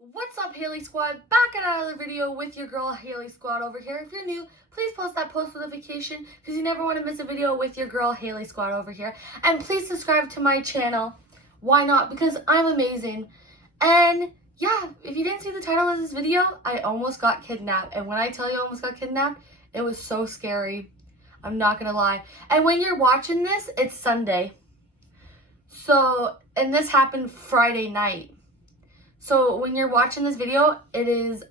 What's up, Haley Squad? Back at another video with your girl Haley Squad over here. If you're new, please post that post notification because you never want to miss a video with your girl Haley Squad over here. And please subscribe to my channel. Why not? Because I'm amazing. And yeah, if you didn't see the title of this video, I almost got kidnapped. And when I tell you I almost got kidnapped, it was so scary. I'm not gonna lie. And when you're watching this, it's Sunday. And this happened Friday night. So when you're watching this video, it is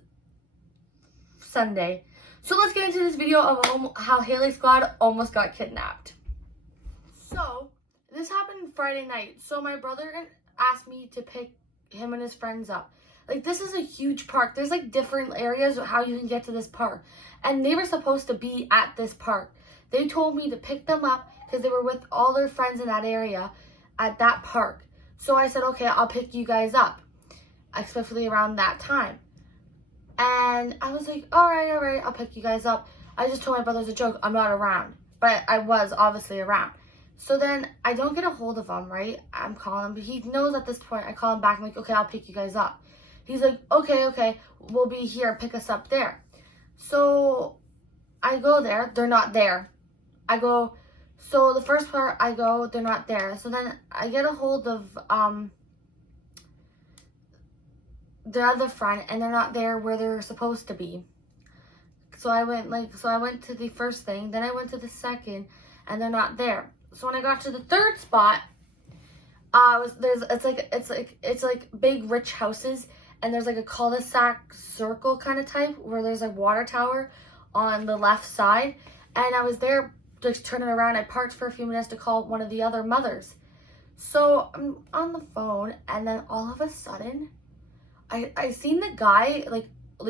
Sunday. So let's get into this video of how Haley Squad almost got kidnapped. So this happened Friday night. So my brother asked me to pick him and his friends up. Like, this is a huge park. There's like different areas of how you can get to this park. And they were supposed to be at this park. They told me to pick them up because they were with all their friends in that area at that park. So I said, okay, I'll pick you guys up, especially around that time. And I was like, all right, I'll pick you guys up. I just told my brother it's a joke, I'm not around. But I was obviously around. So then I don't get a hold of him, right? I'm calling him, but he knows at this point. I call him back, I'm like, okay, I'll pick you guys up. He's like, okay, we'll be here, pick us up there. So I go there, they're not there. So the first part I go, they're not there. So then I get a hold of the other friend, and they're not there where they're supposed to be. So I went to the first thing, then I went to the second, and they're not there. So when I got to the third spot, it's like big rich houses, and there's like a cul-de-sac circle kind of type where there's a water tower on the left side, and I was there just turning around. I parked for a few minutes to call one of the other mothers. So I'm on the phone, and then all of a sudden, I seen the guy like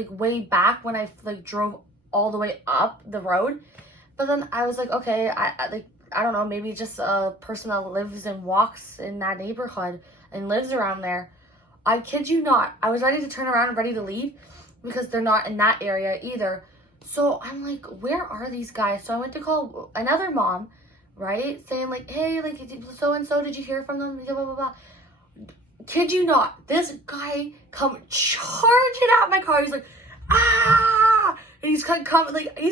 way back when I drove all the way up the road. But then I was like, okay, I don't know, maybe just a person that lives and walks in that neighborhood and lives around there. I kid you not, I was ready to turn around and ready to leave because they're not in that area either. So I'm like, where are these guys? So I went to call another mom, right? Saying like, hey, like so-and-so, did you hear from them? Blah, blah, blah. Kid you not, this guy come charging at my car. He's like, ah! And he's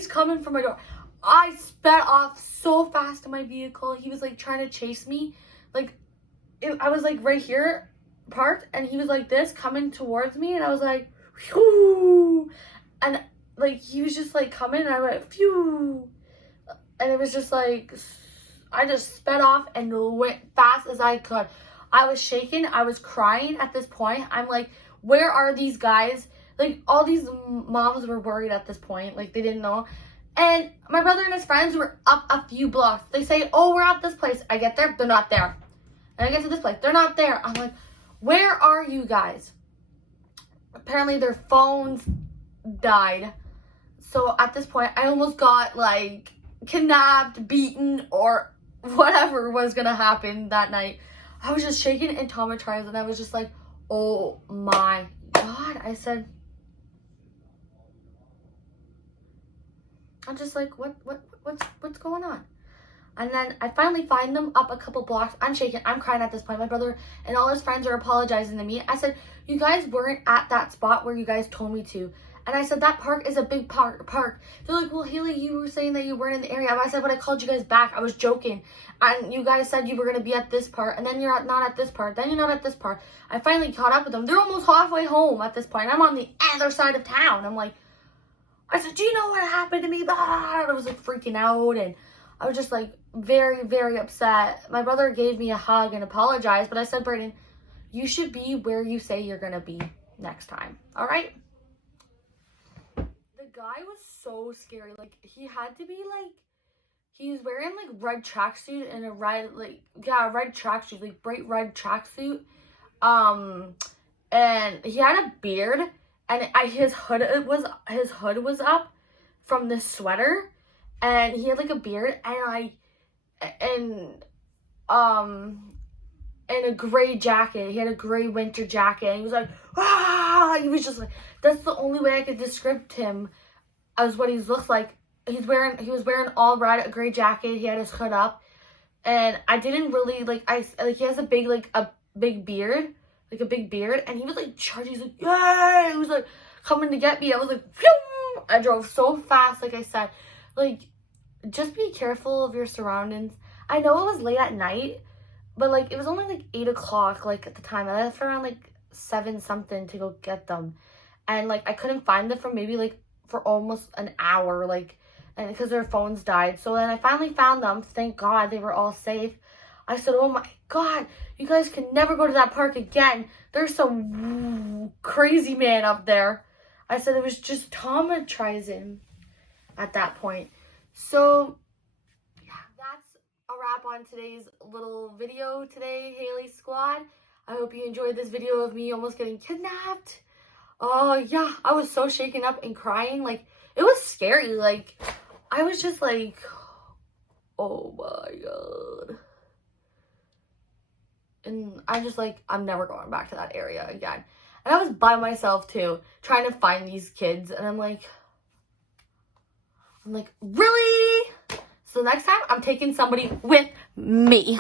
coming from my door. I sped off so fast in my vehicle. He was like trying to chase me. I was like right here parked, and he was like this coming towards me, and I was like, phew. And like he was just like coming, and I went phew. And it was just like, I just sped off and went fast as I could. I was shaking. I was crying at this point. I'm like, where are these guys? Like, all these moms were worried at this point. Like, they didn't know. And my brother and his friends were up a few blocks. They say, oh, we're at this place. I get there. They're not there. And I get to this place. They're not there. I'm like, where are you guys? Apparently, their phones died. So at this point, I almost got, like, kidnapped, beaten, or whatever was going to happen that night. I was just shaking and traumatized, and I was just like, oh my God. I'm just like, what's going on? And then I finally find them up a couple blocks. I'm shaking, I'm crying at this point. My brother and all his friends are apologizing to me. I said, you guys weren't at that spot where you guys told me to. And I said, that park is a big park. They're like, well, Haley, you were saying that you weren't in the area. I said, but I called you guys back. I was joking. And you guys said you were going to be at this part. And then you're not at this part. Then you're not at this part. I finally caught up with them. They're almost halfway home at this point. I'm on the other side of town. I'm like, I said, do you know what happened to me? Blah. I was like freaking out. And I was just like very, very upset. My brother gave me a hug and apologized. But I said, Brayden, you should be where you say you're going to be next time. All right? Guy was so scary. Like, he had to be like, he was wearing like red tracksuit and a red tracksuit, like bright red tracksuit, and he had a beard, and his hood was up from the sweater, and he had like a beard, and a gray jacket. He had a gray winter jacket, and he was like, ah! He was just like, that's the only way I could describe him as what he looks like. He was wearing all red, a gray jacket. He had his hood up, and I didn't really he has a big beard, like a big beard, and he was like charging. He's like, yay! He was like coming to get me. I was like, phew! I drove so fast, like I said. Like, just be careful of your surroundings. I know it was late at night, but like it was only like 8 o'clock, like at the time. I left around like 7 something to go get them, and like I couldn't find them for maybe like for almost an hour, like, and because their phones died. So then I finally found them. Thank God they were all safe. I said, oh my God, you guys can never go to that park again. There's some crazy man up there. I said it was just traumatizing at that point. So yeah, that's a wrap on today's little video today, Haley Squad. I hope you enjoyed this video of me almost getting kidnapped. Oh yeah, I was so shaken up and crying. Like, it was scary. Like, I was just like, oh my God. And I'm just like, I'm never going back to that area again. And I was by myself too, trying to find these kids. And I'm like, really? So next time, I'm taking somebody with me.